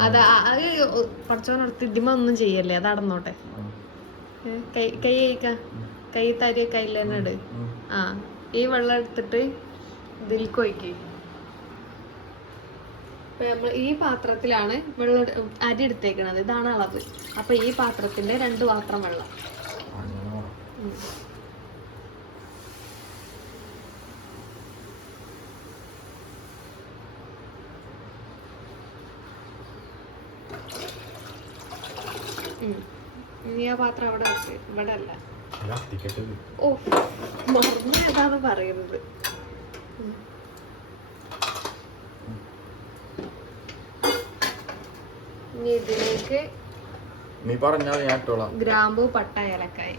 അത് അത് കുറച്ചോനടുത്ത് ഇതിമ ഒന്നും ചെയ്യല്ലേ? അത് അടന്നോട്ടെ. ഉം. ഏ, കൈ കൈ കൈ തരി കയ്യിൽ തന്നെ ഇട്. ആ ഈ വെള്ളം എടുത്തിട്ട് ഇതിലേക്ക് ഒഴിക്ക്. നമ്മൾ ഈ പാത്രത്തിലാണ് വെള്ളം അരി എടുത്തേക്കണത്. ഇതാണ് അളവ്. അപ്പൊ ഈ പാത്രത്തിന്റെ രണ്ട് പാത്രം വെള്ളം. പാത്രം അവിടെ ഓ നീ ഞാൻ ഇട്ടോളാം. ഗ്രാമ്പു പട്ട ഏലക്കായി.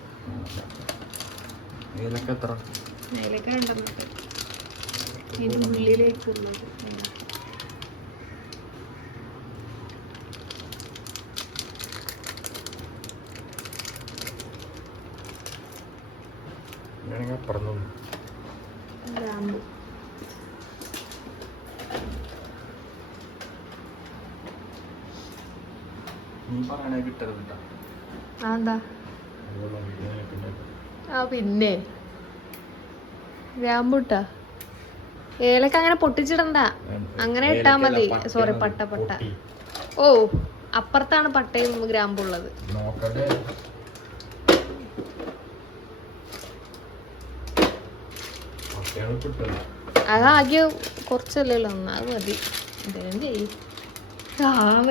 ഏലക്ക ഏലക്ക ഉള്ളിലേക്ക് അതുപോലെ പറന്നു പിന്നെ. ആ പിന്നെ. ഗ്രാമ്പുട്ടാ ഏലക്ക അങ്ങനെ പൊട്ടിച്ചിടണ്ട. അങ്ങനെ ഇട്ടാ മതി. സോറി പട്ട പട്ട. ഓ അപ്പുറത്താണ് പട്ടയും ഗ്രാമ്പുള്ളത് നോക്കട്ടെ. അതാകെ കുറച്ചല്ലേ ഉള്ളൂ. അത് മതി. എന്തെങ്കിലും ചെയ്യും. ആമ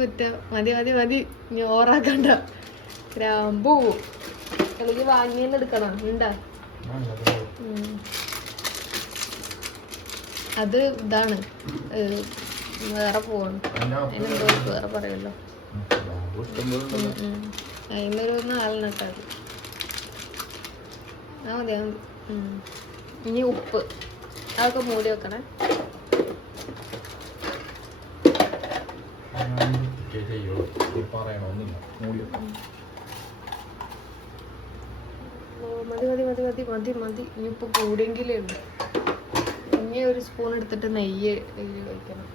പറ്റ മതി മതി മതി. ഞോറാക്കണ്ട ഗ്രാമ്പൂ എനിക്ക് വാങ്ങി തന്നെ എടുക്കണം. ഉണ്ടാ അത് ഇതാണ്. വേറെ പോകണം അതിനെന്തോ വേറെ പറയുമല്ലോ അതിനൊരു നാലെണ്ണം ഇട്ടാൽ മതി ആ മതി ഇനി ഉപ്പ്. അതൊക്കെ മൂടി വെക്കണേ. മതി മതി മതി മതി മതി മതി. ഇനി ഉപ്പ് കൂടിയെങ്കിലേ ഉള്ളൂ. ഇനി ഒരു സ്പൂൺ എടുത്തിട്ട് നെയ്യ് നെയ്യ് കഴിക്കണം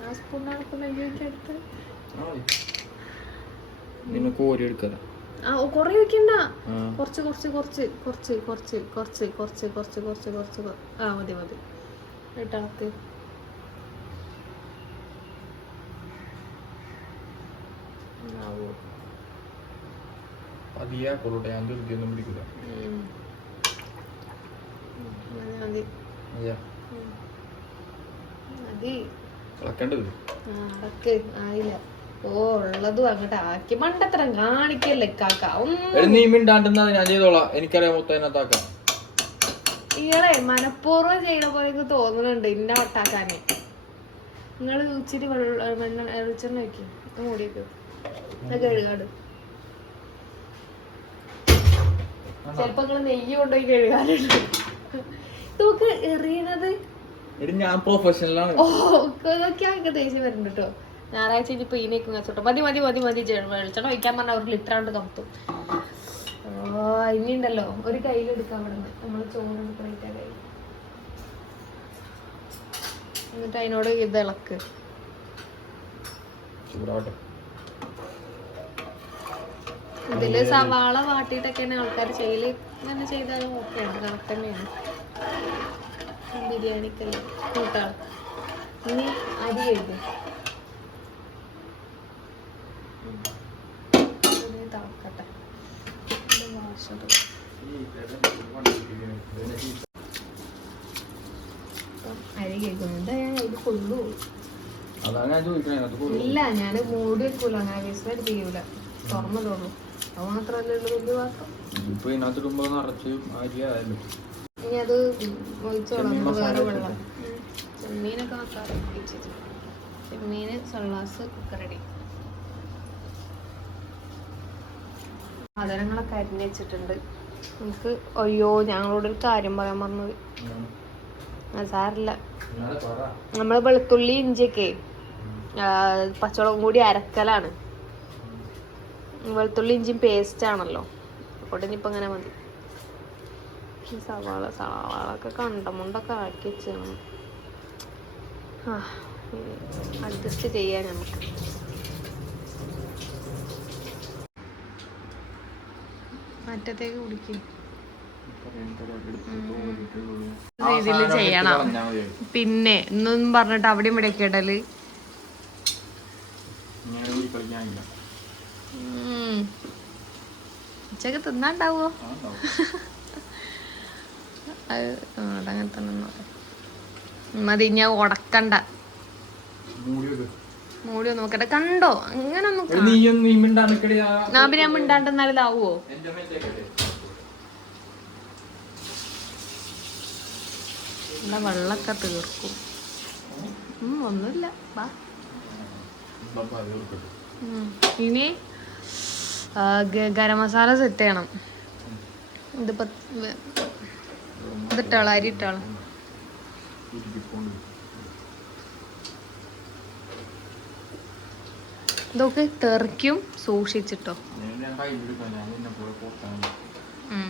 ആ സ്പൂണാണ് ഇപ്പൊ നെയ്യ് എടുത്ത്. ഇതിനെ കോരി എടുക്കല ആ കുറേ വെക്കണ്ട കുറച്ച് കുറച്ച് കുറച്ച് കുറച്ച് കുറച്ച് കുറച്ച് കുറച്ച് കുറച്ച് കുറച്ച് കുറച്ച് ആ മതി മതി ഇട്ടളത്ത് ഞാൻ ധൃതിയൊന്നും പിടിക്കില്ല ഇളക്കേണ്ടത് ആ, ആയില്ല ഓ ഉള്ളതും അങ്ങോട്ട് ആക്കി. മണ്ടത്തരം കാണിക്കല്ലേ കാക്ക നീ മിണ്ടാണ്ടെന്നാ ഞാൻ ചെയ്തോളാം. എനിക്കറിയാം മൊത്തം അതിനകത്താക്കാം ഇയാളെ മനഃപൂർവം ചെയ്യണ പോലെ എനിക്ക് തോന്നുന്നുണ്ട് ഇന്ന വട്ടാക്കാനെ നിങ്ങൾ ഉച്ചിരി വെള്ളം വെളിച്ചെണ്ണ വെക്കും മൂടി വെക്കും കഴുകാട് ചെലപ്പോ നിങ്ങൾ നെയ്യ് കൊണ്ടുപോയി കഴുകാറുണ്ട് ഇതൊക്കെ എറിയണത് ഞാൻ പ്രൊഫഷണലാണ് ഓ ഇതൊക്കെ ആകെ ദേഷ്യം വരുന്നുണ്ട് കേട്ടോ ഞായറാഴ്ച ഇനിയിപ്പോ ഈ നീക്കും വെച്ചോട്ടോ മതി മതി മതി മതി വെളിച്ചെണ്ണ ഒഴിക്കാൻ പറഞ്ഞ ഒരു ലിറ്ററാണ്ട് കമത്തും ഓ ഇനിയുണ്ടല്ലോ. ഒരു കയ്യിലെടുക്കാം അവിടെ നിന്ന് നമ്മൾ ചോറ് കൈ എന്നിട്ട് അതിനോട് ഇത് ഇളക്ക്. ഇതിൽ സവാള വാട്ടിയിട്ടൊക്കെയാണ് ആൾക്കാർ ചെയ്യൽ. അങ്ങനെ ചെയ്താലും ഓക്കെയാണ് കറക്റ്റ് തന്നെയാണ്. ബിരിയാണിക്കല്ലേ. കൂട്ടാണ് ഇനി അരി കഴുകും ഇല്ല ഞാൻ മൂടി വെക്കൂല. അങ്ങനെ വിസ്മയം ചെയ്യൂല. അത് മാത്രല്ലേ ഉള്ളൂ വലിയ പാത്രം. ഇപ്പൊ ഇനി അത് ഒഴിച്ചോളാം വേറെ വെള്ളം ചെമ്മീനൊക്കെ ചെമ്മീന് സൊള്ളാസ് കുക്കറടി. സാധനങ്ങളൊക്കെ അരിഞ്ഞ് വെച്ചിട്ടുണ്ട്. നമുക്ക് അയ്യോ ഞങ്ങളോട് ഒരു കാര്യം പറയാൻ പറഞ്ഞത് സാറില്ല നമ്മൾ നമ്മൾ വെളുത്തുള്ളി ഇഞ്ചിയൊക്കെ പച്ചവളം കൂടി അരക്കലാണ്. വെളുത്തുള്ളി ഇഞ്ചിയും പേസ്റ്റ് ആണല്ലോ. അതുകൊണ്ട് ഇനിയിപ്പോൾ അങ്ങനെ മതി. സവാള സവാളൊക്കെ കണ്ടമുണ്ടൊക്കെ ആക്കി വെച്ചാണ് ആ അഡ്ജസ്റ്റ് ചെയ്യാൻ നമുക്ക്. മറ്റത്തേക്ക് കുടിക്കും. രീതിയിൽ ചെയ്യണം. പിന്നെ എന്നൊന്നും പറഞ്ഞിട്ട് അവിടെയും ഇവിടെ കേട്ടൽ. ഉച്ചയ്ക്ക് തിന്നാണ്ടാവോ അത് അങ്ങനെ അതങ്ങനെ തന്നെ. മതി ഞാൻ ഉടക്കണ്ട. മൂടി ഒന്ന് നോക്കട്ടെ കണ്ടോ അങ്ങനെ ഞാൻ പിന്നെ മിണ്ടാണ്ട് ഇതാവോ നല്ല വെള്ളമൊക്കെ തീർക്കും ഒന്നുമില്ല വാ. ഇനി ഗരം മസാല സെറ്റ് ചെയ്യണം ഇതിപ്പോ ഇതിട്ടോളാം അരി ഇട്ടോളാം ഇതൊക്കെ തെറിക്കും സൂക്ഷിച്ചിട്ടോ?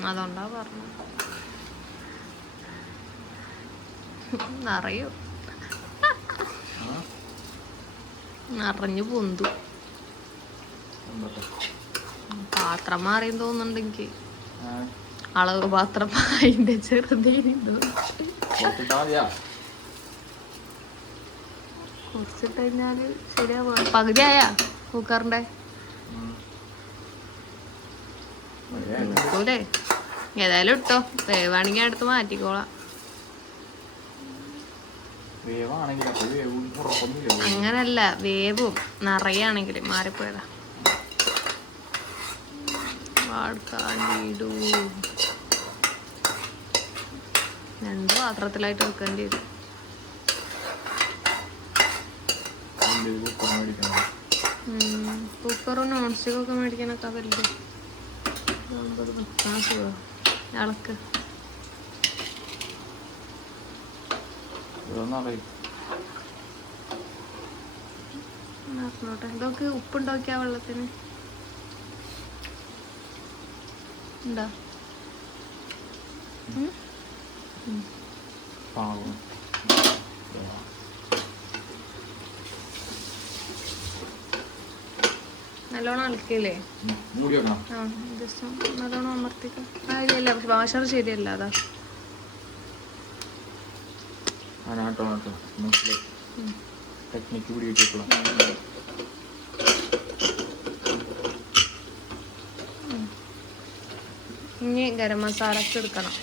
അതുകൊണ്ടാ പറഞ്ഞു അറിയോ നിറഞ്ഞു പൊന്തു. പാത്രം മാറിയും തോന്നുന്നുണ്ടെങ്കിൽ അളവ് പാത്രം അതിന്റെ ചെറുതേനി കുറച്ചിട്ട് കഴിഞ്ഞാൽ ശരിയാവാ പകുതിയായ കുക്കറിന്റെ നിൽക്കൂലേ ഏതായാലും ഇട്ടോ. വേവാണെങ്കിൽ അടുത്ത് മാറ്റിക്കോളാം. അങ്ങനല്ല വേവും. നിറയാണെങ്കിൽ മാറിപ്പോയതാ. രണ്ട് പാത്രത്തിലായിട്ട് വെക്കേണ്ടി വരും. ഒരു കുക്കർ മേടിക്കണം. കുക്കറും നോൺ സ്റ്റിക്കൊക്കെ മേടിക്കാനൊക്കെ വലിയ ഇളക്ക് നടന്നോട്ടെ ഇതൊക്കെ ഉപ്പുണ്ടാക്കിയ വെള്ളത്തിന്? ഉണ്ടോ? പാവം. നല്ലോണം ആ ജസ്റ്റ് നല്ലോണം അമർത്തിക്കാം. പക്ഷെ വാഷർ ശരിയല്ല അതാ. ടെക്നിക്ക് കിട്ടിയപ്പോഴാ ഇനി ഗരം മസാല എടുക്കണം.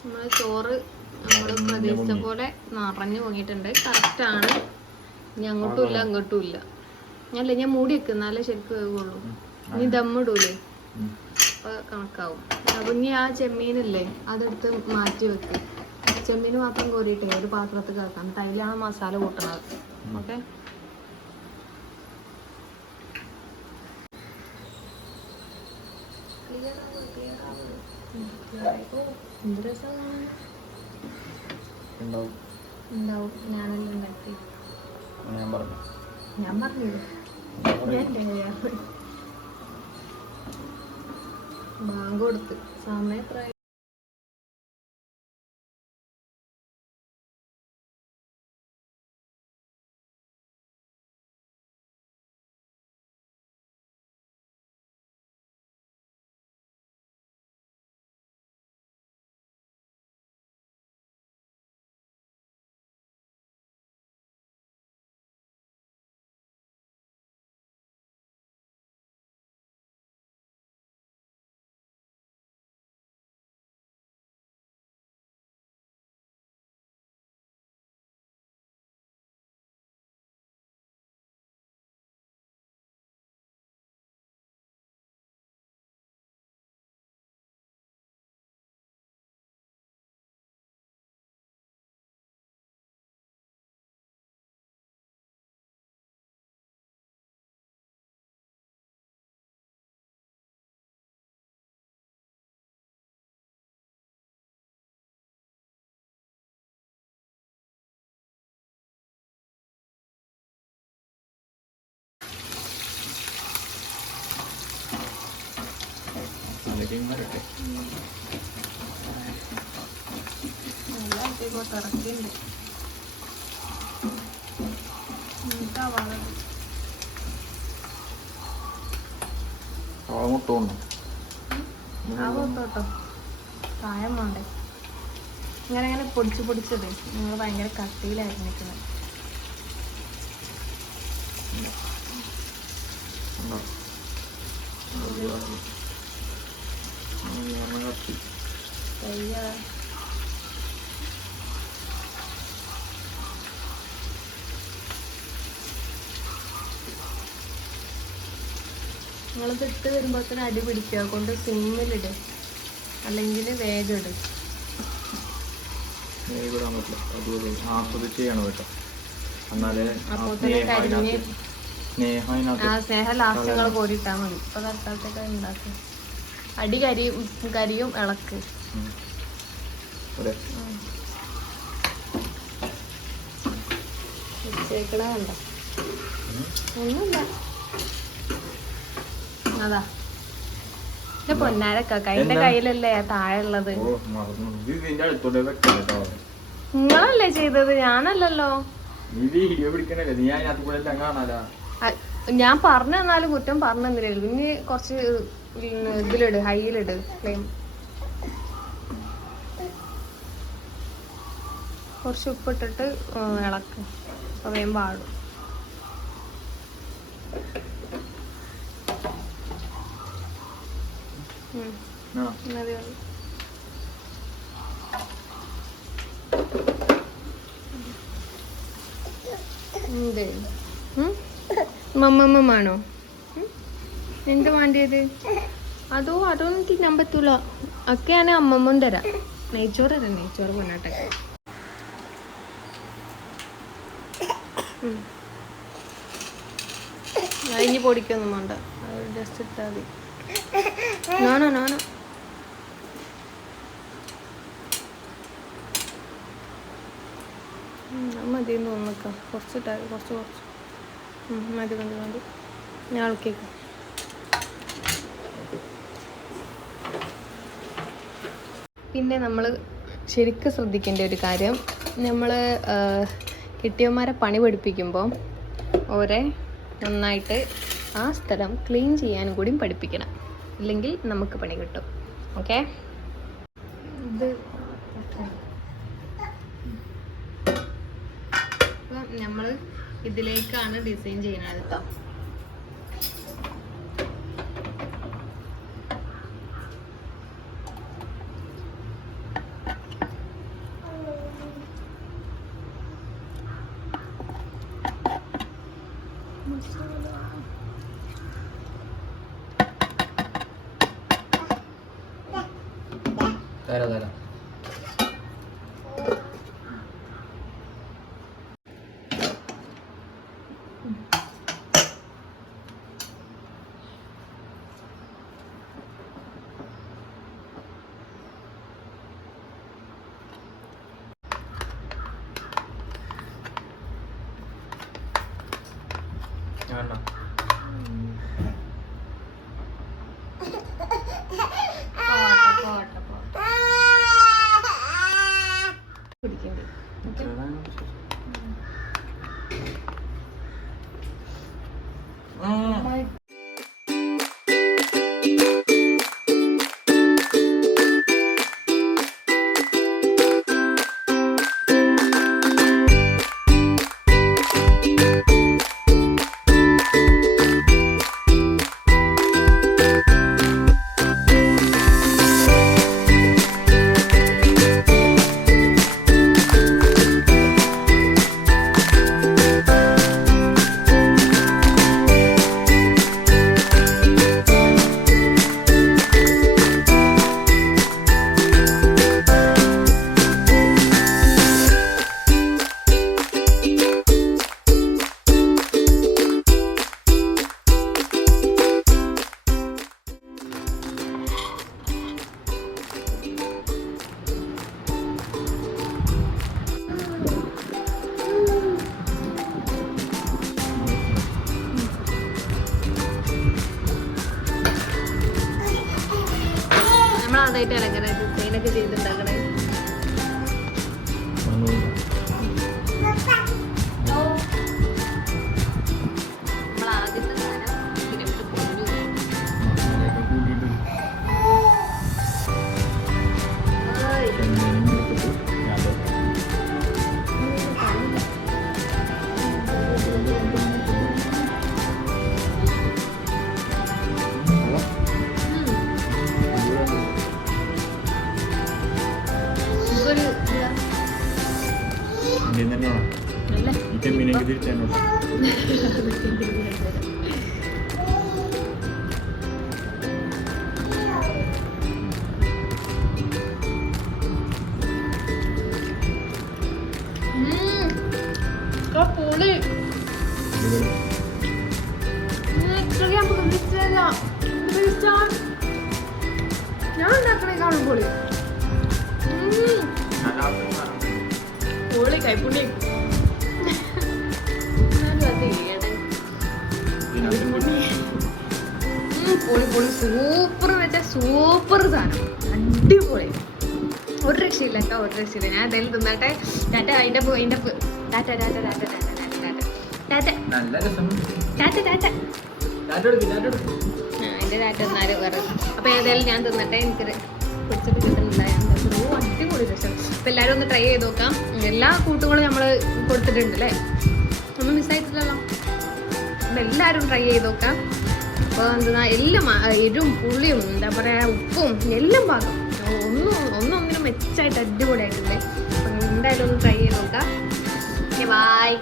നമ്മളെ ചോറ് നമ്മൾ പ്രതീക്ഷിച്ച പോലെ നിറഞ്ഞു പൊങ്ങിയിട്ടുണ്ട്. കറക്റ്റാണ് ഇനി അങ്ങോട്ടും ഇല്ല അങ്ങോട്ടും ഇല്ല. അല്ല ഞാൻ മൂടി വെക്കും. എന്നാലേ ശരിക്കും വേവുള്ളൂ ഇനി ദമ്മിടൂലേ? കണക്കാവും. അപ്പൊ ഇനി ആ ചെമ്മീനില്ലേ അതെടുത്ത് മാറ്റി വെക്ക്. ചെമ്മീൻ മാത്രം കോരിയിട്ടേ ഒരു പാത്രത്തിൽ കേൾക്കാം തൈലാണ് അതിലാണ് മസാല കൂട്ടണത്. ഓക്കെ? ഉണ്ടാവും. ഞാനല്ല ഉണ്ടാക്കി ഞാൻ പറഞ്ഞു. ഞാൻ പറഞ്ഞില്ലേ? ബാങ്ക് കൊടുത്ത്. സമയം മുട്ടുകൊണ്ടു ആ കേട്ടോ പ്രായം വേണ്ടേ ഇങ്ങനെ ഇങ്ങനെ പൊടിച്ച് പൊടിച്ചത്. നിങ്ങൾ ഭയങ്കര കട്ടിയിലായിരുന്നു നിൽക്കുന്നത്. കയ്യ നിങ്ങളിത് ഇട്ട് വരുമ്പോഴത്തേന് അടി പിടിക്കുക. കൊണ്ട് സിമ്മിലിട്. അല്ലെങ്കിൽ വേഗം ഇട്. തന്നെ നിങ്ങൾ അടി കരിയും കരിയും ഇളക്ക്. അതെ വെച്ചേക്കണ കണ്ട. ഉം. ഒന്നുമില്ല. അതാ. എന്റെ പൊന്നാരക്ക കൈന്റെ? കയ്യിലല്ലേ താഴെ ഉള്ളത് നിങ്ങളല്ലേ ചെയ്തത്? ഞാനല്ലല്ലോ. ഞാൻ പറഞ്ഞു തന്നാലും കുറ്റം പറഞ്ഞു തന്നില്ലല്ലോ. ഇനി കുറച്ച് ഇതിലിട് ഹൈയിലിട് ഫ്ലെയിം കുറച്ച് ഉപ്പിട്ടിട്ട് ഇളക്ക്. അപ്പോൾ വേഗം പാടും മമ്മമ്മമാണോ എന്ത്? മമ്മമ്മമാണോ? എന്താ വേണ്ടിയത്? അതോ അതൊന്നും തിന്നാൻ പറ്റൂല. ഒക്കെയാണ് അമ്മമ്മൻ തരാം. നെയ്ച്ചോറ് തരാം നെയ്ച്ചോറ് പൊന്നാട്ടെ ഇനി പൊടിക്കൊന്നും വേണ്ട. ജസ്റ്റ് ഇട്ടാൽ മതി. നാണോ നാണോ? ഉം, അത് മതി എന്ന് തോന്നിക്കാം കുറച്ച് ഇട്ടാൽ കുറച്ച് കുറച്ച്. മതി മതി മതി. ഞാൻ ഇളക്കിയേക്കാം. പിന്നെ നമ്മൾ ശരിക്കും ശ്രദ്ധിക്കേണ്ട ഒരു കാര്യം നമ്മൾ കിട്ടിയന്മാരെ പണി പഠിപ്പിക്കുമ്പോൾ ഓരെ നന്നായിട്ട് ആ സ്ഥലം ക്ലീൻ ചെയ്യാൻ കൂടി പഠിപ്പിക്കണം. ഇല്ലെങ്കിൽ നമുക്ക് പണി കിട്ടും. ഓക്കെ? ഇത് നമ്മൾ ഇതിലേക്കാണ് ഡിസൈൻ ചെയ്യുന്നത് കേട്ടോ. തരാം തരാം. വേണ്ട പോട്ടെ പോട്ടെ કેવડી ઓકે Mm. പൊളി. ഞാൻ ഉണ്ടാക്കണേക്കാളും പൊളി. പൊളി കൈപ്പുണ്ണി പൊളി പൊളി സൂപ്പർ വെച്ചാൽ സൂപ്പർ സാധനം. അടിപൊളി. ഒരു രക്ഷയില്ല കേട്ടോ ഒരു രക്ഷയില്ല. ഞാൻ എന്തായാലും തിന്നാട്ടെ. ഞാൻ അതിന്റെ അതിന്റെ ടാറ്റ ടാറ്റ ടാറ്റ ടാറ്റ ടാറ്റ ടാറ്റ. നല്ല രസമുണ്ട് ടാറ്റ ടാറ്റ. ടാറ്റ എടുക്ക് ടാറ്റ എടുക്ക്. ആ എന്റെ ടാറ്റ എന്നാലും വേറെ. അപ്പോൾ ഏതായാലും ഞാൻ തിന്നട്ടെ എനിക്കത് പിടിച്ചിട്ട് കിട്ടുന്നുണ്ടായിരുന്നു ഓ അടിപൊളി രസം. അപ്പോൾ എല്ലാവരും ഒന്ന് ട്രൈ ചെയ്ത് നോക്കാം. എല്ലാ കൂട്ടുകളും നമ്മൾ കൊടുത്തിട്ടുണ്ട് അല്ലേ? ഒന്നും മിസ്സായിട്ടില്ലല്ലോ അപ്പൊ എല്ലാവരും ട്രൈ ചെയ്ത് നോക്കാം. അപ്പോൾ എന്താ എല്ലാം എരും പുളിയും എന്താ പറയാ ഉപ്പും എല്ലാം പാകം. ഒന്നും ഒന്നും ഒന്നിനും മെച്ചായിട്ട് അടിപൊളിയായിട്ടുണ്ട് അപ്പം എന്തായാലും ഒന്ന് ട്രൈ ചെയ്ത് നോക്കാം. Okay bye